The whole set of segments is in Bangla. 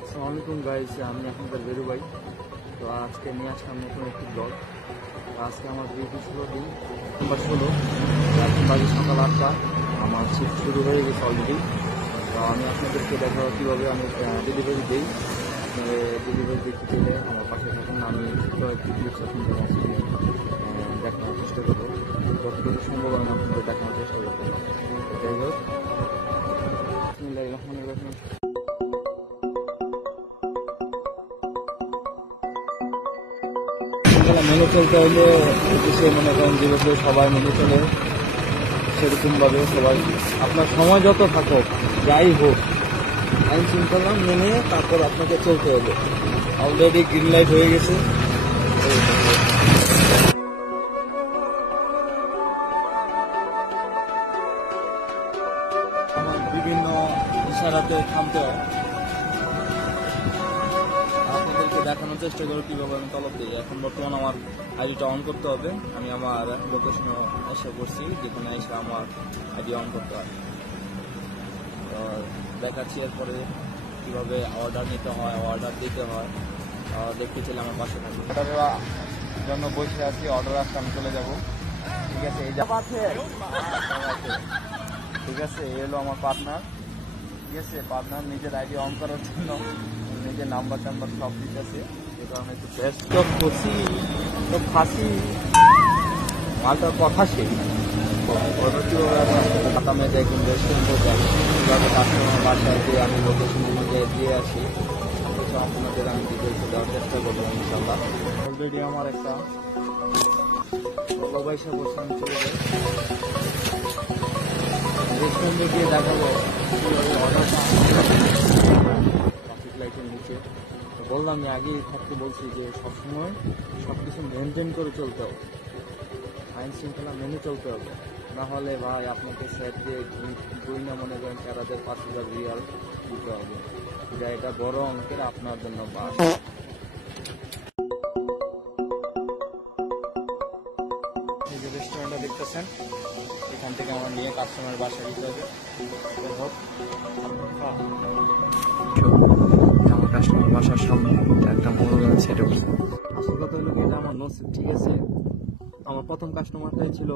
আসসালামু আলাইকুম গাইস, আমি আপনাদের বেরু ভাই। তো আজকে নিয়ে আসলাম নতুন একটি ব্লগ। আজকে আমার ডিউটি ছিল দিন নম্বর 16, এখন বাজে সকাল 8টা। আমার শিফট শুরু হয়ে গেছে অলরেডি। তো আমি আপনাদেরকে দেখাবো কীভাবে আমি ডেলিভারি দিই। ডেলিভারি দিতে গেলে আমার পাশে থাকুন, আমি কয়েকটি ক্লিপস আপনাদের আজকে দেখানোর চেষ্টা করবো, যতটুকু সম্ভব আমি আপনাদের দেখানোর চেষ্টা করবো। যাই হোক, বিসমিল্লাহির রহমানির রহিম। মেনে চলতে হলে দেশে মনে করেন যেভাবে সবাই মেনে চলে সেরকমভাবে সবাই আপনার সময় যত থাকুক যাই হোক আইন শৃঙ্খলা মেনে তারপর আপনাকে চলতে হবে। অলরেডি গ্রিন লাইট হয়ে গেছে। আমার বিভিন্ন ইশারাতে থামতে হয়। আপনাদেরকে দেখানোর চেষ্টা করো কীভাবে আমি তলব দিই। এখন বর্তমান আমার আইডিটা অন করতে হবে। আমি আমার লোকেশনে এসে করছি, যেখানে এসে আমার আইডি অন করতে হয়। তো দেখাচ্ছি এরপরে কীভাবে অর্ডার নিতে হয়, অর্ডার দিতে হয়। দেখতে চাইলে আমার পাশে থাকবে। অর্ডারের জন্য বসে আছি, অর্ডার আসতে আমি চলে যাবো। ঠিক আছে, এই যাব আছে, ঠিক আছে। এই হলো আমার পার্টনার। ঠিক আছে, পার্টনার নিজের আইডি অন করার জন্য নিজের নাম্বার টাম্বার সব দিতেছে। এই কারণে একটু ব্যস্ত খুশি তো ফাঁসি মালটা কথা সেই খাতামে দেখুন রেস্টুরেন্টে যাই, কীভাবে কাস্টমার বাসায় দিয়ে আমি লোকেশন অনুযায়ী দিয়ে আসি। আপনাদের আমি ডিটেলসে দেওয়ার চেষ্টা করবো ইনশাল্লাহ। অলরেডি আমার একটা পয়সা বসে আমি চলে যাই রেস্টুরেন্টে গিয়ে দেখাবো কীভাবে অর্ডারটা ট্রাফিক লাইটের নিচে। বললাম আমি আগেই থাকতে বলছি যে সবসময় সব কিছু মেনটেন করে চলতে হবে, আইন শৃঙ্খলা মেনে চলতে হবে। না হলে ভাই আপনাকে সেট দিয়ে দুই না মনে করেন 4,000-5,000 রিয়াল দিতে হবে, যা এটা বড় অঙ্কের আপনার জন্য বাস। এই যে রেস্টুরেন্টটা দেখতেছেন, এখান থেকে আমার নিয়ে কাস্টমার বাসা দিতে হবে। আমার কাস্টমার বাসার সামনে একটা মনোরঞ্জন সেট আপ। আসল কথা হলো এটা আমার নসিব। ঠিক আছে, আমার প্রথম কাস্টমারটাই ছিল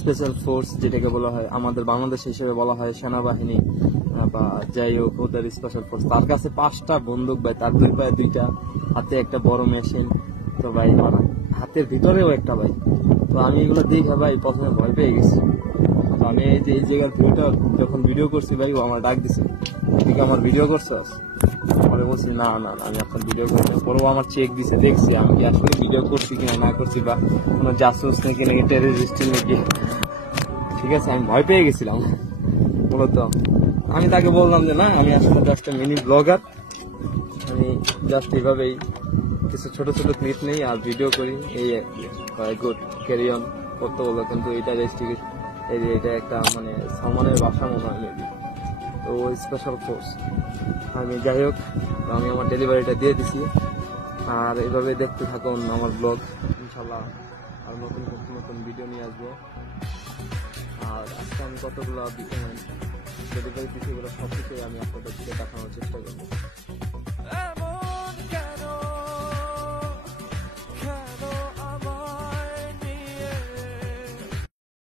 স্পেশাল ফোর্স, যেটাকে বলা হয় আমাদের বাংলাদেশ হিসেবে বলা হয় সেনাবাহিনী বা যাই হোক ওদের স্পেশাল ফোর্স। তার কাছে 5টা বন্দুক ভাই, তার 2 পায়ে 2টা, হাতে একটা বড় মেশিন। তো ভাই আমার হাতের ভিতরেও একটা ভাই। তো আমি এগুলো দেখে ভাই প্রথমে ভয় পেয়ে গেছি। তো আমি এই যে এই জায়গার ভিউটা যখন ভিডিও করছি ভাই, ও আমার ডাক দিছে, ঠিক আমার ভিডিও করছস? পরে বলছি না না আমি আপনার ভিডিও করছি। পরেও আমার চেক দিছে, দেখছি আমি কি আসলে ভিডিও করছি কিনা না করছি, বা কোনো জাসুস নাকি নাকি টেররিস্ট নাকি। ঠিক আছে, আমি ভয় পেয়ে গেছিলাম মূলত। আমি তাকে বললাম যে না, আমি আসলে জাস্ট মিনি ব্লগার, আমি জাস্ট এইভাবেই কিছু ছোট ছোট ক্লিপ নেই আর ভিডিও করি, এই গুড ক্যারি অন করতে বললো। কিন্তু এটা রেস্ট্রিক্ট, এটা একটা মানে সামানের বাসা মনে হয় মেবি। তো স্পেশাল ফোর্স আমি যাই হোক, আমি আমার ডেলিভারিটা দিয়ে দিছি। আর এভাবে দেখতে থাকুন আমার ব্লগ, ইনশাল্লাহ আর নতুন নতুন ভিডিও নিয়ে আসবো। আর আজকে আমি কতগুলো ডেলিভারি দিচ্ছি, এগুলো সব কিছুই আমি আপনাদের দেখানোর চেষ্টা করবো।